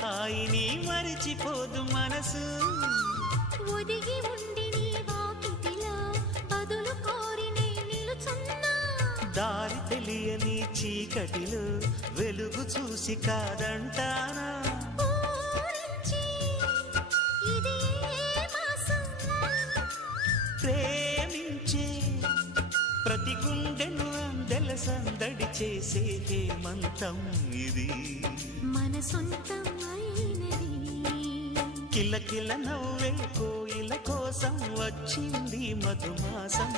హాయిని మరిచిపోదు మనసు ఒదిగి ఉండి నీ వాకిటిలో బదులు కోరి నే నిలుచున్నా దారి తెలియని చీకటిలో వెలుగు చూసి కాదంటానా ప్రేమించే ప్రతి గుండెను అందెల సందడి చేసే హేమంతం ఇది మన సొంతం అయినది కిలకిల నవ్వే కోయిల కోసం వచ్చింది మధుమాసం